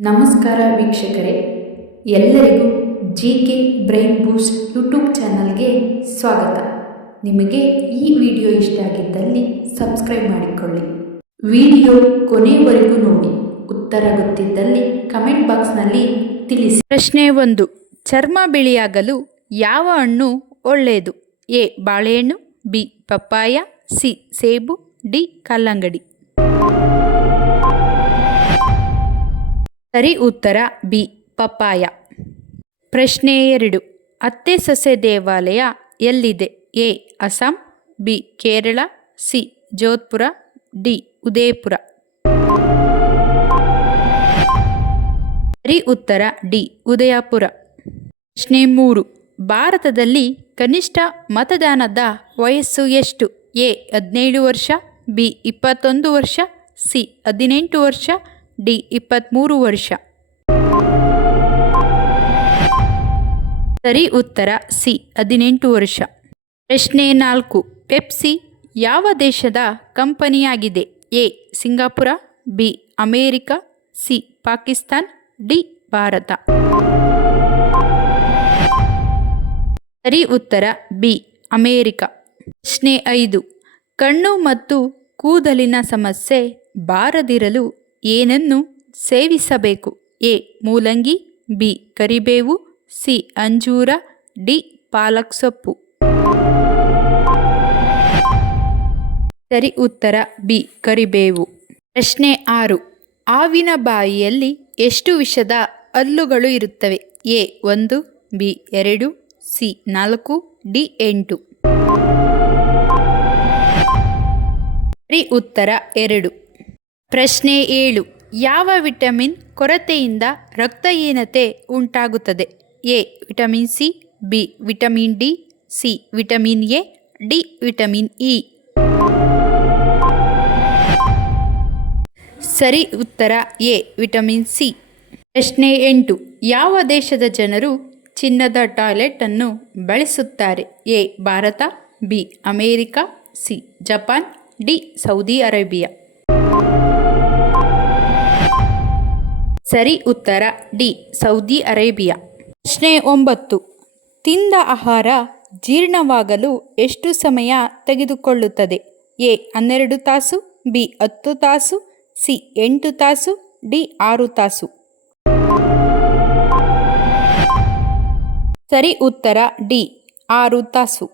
ನಮಸ್ಕಾರ ವೀಕ್ಷಕರೇ, ಎಲ್ಲರಿಗೂ ಜಿಕೆ ಬ್ರೈನ್ ಬೂಸ್ಟ್ ಯೂಟ್ಯೂಬ್ ಚಾನಲ್ಗೆ ಸ್ವಾಗತ. ನಿಮಗೆ ಈ ವಿಡಿಯೋ ಇಷ್ಟ ಆಗಿದ್ದಲ್ಲಿ ಸಬ್ಸ್ಕ್ರೈಬ್ ಮಾಡಿಕೊಳ್ಳಿ. ವಿಡಿಯೋ ಕೊನೆಯವರೆಗೂ ನೋಡಿ. ಉತ್ತರ ಗೊತ್ತಿದ್ದಲ್ಲಿ ಕಮೆಂಟ್ ಬಾಕ್ಸ್ನಲ್ಲಿ ತಿಳಿಸಿ. ಪ್ರಶ್ನೆ 1. ಚರ್ಮ ಬಿಳಿಯಾಗಲು ಯಾವ ಹಣ್ಣು ಒಳ್ಳೆಯದು? ಎ ಬಾಳೆಹಣ್ಣು, ಬಿ ಪಪ್ಪಾಯ, ಸಿ ಸೇಬು, ಡಿ ಕಲ್ಲಂಗಡಿ. ಸರಿ ಉತ್ತರ ಬಿ ಪಪ್ಪಾಯ. ಪ್ರಶ್ನೆ 2. ಅತ್ತೆ ಸೊಸೆ ದೇವಾಲಯ ಎಲ್ಲಿದೆ? A Assam, B Kerala, C Jodhpur, D Udaipur. ಸರಿ ಉತ್ತರ ಡಿ ಉದಯಪುರ. ಪ್ರಶ್ನೆ 3. ಭಾರತದಲ್ಲಿ ಕನಿಷ್ಠ ಮತದಾನದ ವಯಸ್ಸು ಎಷ್ಟು? ಎ 17 ವರ್ಷ, ಬಿ 21 ವರ್ಷ, ಸಿ 18 ವರ್ಷ, ಡಿ 23 ವರ್ಷ. ಸರಿ ಉತ್ತರ ಸಿ 18 ವರ್ಷ. ಪ್ರಶ್ನೆ 4. ಪೆಪ್ಸಿ ಯಾವ ದೇಶದ ಕಂಪನಿಯಾಗಿದೆ? A Singapore, B America, C Pakistan, D Bharat. ಸರಿ ಉತ್ತರ ಬಿ ಅಮೇರಿಕ. ಪ್ರಶ್ನೆ 5. ಕಣ್ಣು ಮತ್ತು ಕೂದಲಿನ ಸಮಸ್ಯೆ ಬಾರದಿರಲು ಏನನ್ನು ಸೇವಿಸಬೇಕು? ಎ ಮೂಲಂಗಿ, ಬಿ ಕರಿಬೇವು, ಸಿ ಅಂಜೂರ, ಡಿ ಪಾಲಕ್ ಸೊಪ್ಪು. ಸರಿ ಉತ್ತರ ಬಿ ಕರಿಬೇವು. ಪ್ರಶ್ನೆ 6. ಹಾವಿನ ಬಾಯಿಯಲ್ಲಿ ಎಷ್ಟು ವಿಷದ ಹಲ್ಲುಗಳು ಇರುತ್ತವೆ? A 1, B 2, C 4, D 8. ಸರಿ ಉತ್ತರ 2. ಪ್ರಶ್ನೆ 7. ಯಾವ ವಿಟಮಿನ್ ಕೊರತೆಯಿಂದ ರಕ್ತಹೀನತೆ ಉಂಟಾಗುತ್ತದೆ? A vitamin C, B vitamin D, C vitamin A, D vitamin E. ಸರಿ ಉತ್ತರ ಎ ವಿಟಮಿನ್ ಸಿ. ಪ್ರಶ್ನೆ 8. ಯಾವ ದೇಶದ ಜನರು ಚಿನ್ನದ ಟಾಯ್ಲೆಟ್ ಅನ್ನು ಬಳಸುತ್ತಾರೆ? A Bharat, B America, C Japan, D Saudi Arabia. ಸರಿ ಉತ್ತರ ಡಿ ಸೌದಿ ಅರೇಬಿಯಾ. ಪ್ರಶ್ನೆ 9. ತಿಂದ ಆಹಾರ ಜೀರ್ಣವಾಗಲು ಎಷ್ಟು ಸಮಯ ತೆಗೆದುಕೊಳ್ಳುತ್ತದೆ? ಎ 12 ತಾಸು, ಬಿ 10 ತಾಸು, ಸಿ 8 ತಾಸು, ಡಿ 6 ತಾಸು. ಸರಿ ಉತ್ತರ ಡಿ 6 ತಾಸು.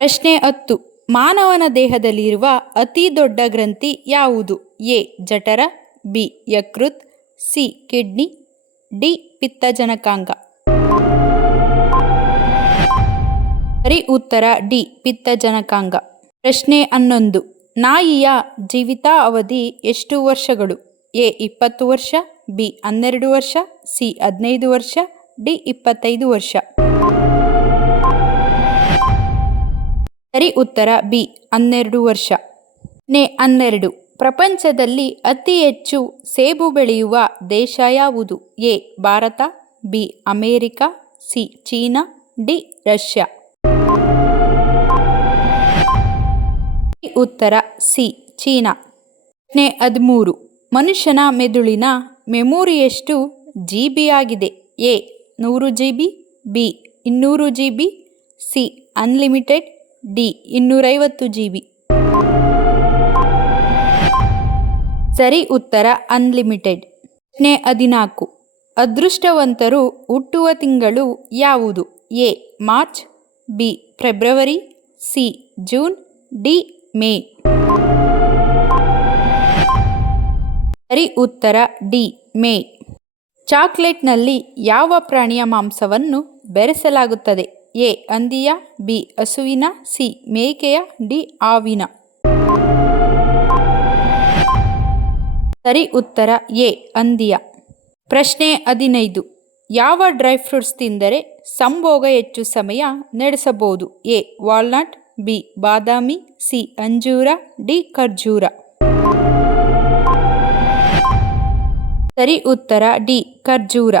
ಪ್ರಶ್ನೆ 10. ಮಾನವನ ದೇಹದಲ್ಲಿರುವ ಅತಿ ದೊಡ್ಡ ಗ್ರಂಥಿ ಯಾವುದು? ಎ ಜಠರ, ಬಿ ಯಕೃತ್, ಸಿ ಕಿಡ್ನಿ, ಡಿ ಪಿತ್ತಜನಕಾಂಗ. ಸರಿ ಉತ್ತರ ಡಿ ಪಿತ್ತಜನಕಾಂಗ. ಪ್ರಶ್ನೆ 11. ನಾಯಿಯ ಜೀವಿತಾವಧಿ ಎಷ್ಟು ವರ್ಷಗಳು? ಎ 20 ವರ್ಷ, ಬಿ 12 ವರ್ಷ, ಸಿ 15 ವರ್ಷ, ಡಿ 25 ವರ್ಷ. ಸರಿ ಉತ್ತರ ಬಿ 12 ವರ್ಷ. ಪ್ರಶ್ನೆ 12. ಪ್ರಪಂಚದಲ್ಲಿ ಅತಿ ಹೆಚ್ಚು ಸೇಬು ಬೆಳೆಯುವ ದೇಶ ಯಾವುದು? A Bharat, B America, C China, D Russia. ಉತ್ತರ ಸಿ ಚೀನಾ. ಪ್ರಶ್ನೆ 13. ಮನುಷ್ಯನ ಮೆದುಳಿನ ಮೆಮೊರಿ ಎಷ್ಟು GB ಆಗಿದೆ? A 100 GB, B 200 GB, C unlimited, D 250 GB. ಸರಿ ಉತ್ತರ ಅನ್ಲಿಮಿಟೆಡ್. ಪ್ರಶ್ನೆ 14. ಅದೃಷ್ಟವಂತರು ಹುಟ್ಟುವ ತಿಂಗಳು ಯಾವುದು? A March, B February, C June, D May. ಸರಿ ಉತ್ತರ ಡಿ ಮೇ. ಚಾಕ್ಲೇಟ್ನಲ್ಲಿ ಯಾವ ಪ್ರಾಣಿಯ ಮಾಂಸವನ್ನು ಬೆರೆಸಲಾಗುತ್ತದೆ? ಎ ಹಂದಿಯ, ಬಿ ಹಸುವಿನ, ಸಿ ಮೇಕೆಯ, ಡಿ ಹಾವಿನ. ಸರಿ ಉತ್ತರ ಎ ಹಂದಿಯ. ಪ್ರಶ್ನೆ 15. ಯಾವ ಡ್ರೈ ಫ್ರೂಟ್ಸ್ ತಿಂದರೆ ಸಂಭೋಗ ಹೆಚ್ಚು ಸಮಯ ನಡೆಸಬಹುದು? A walnut, B Badami, C ಅಂಜೂರ, ಡಿ ಖರ್ಜೂರ. ಸರಿ ಉತ್ತರ ಡಿ ಖರ್ಜೂರ.